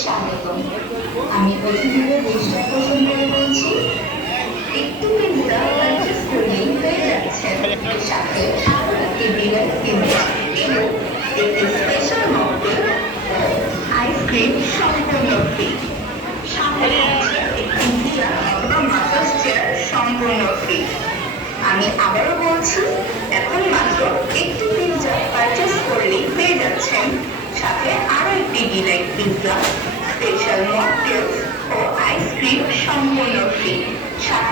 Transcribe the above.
স্বাগতম আমি একটু সাথে ফ্রি আমি আবারও বলছি, এখন মাত্র একটি পিৎজা পারচেস করলেই পেয়ে যাচ্ছেন সাথে আরও একটি ডিলাইট পিৎজা স্পেশাল মকটেলস ও আইসক্রিম সম্পূর্ণ ফ্রি সাথে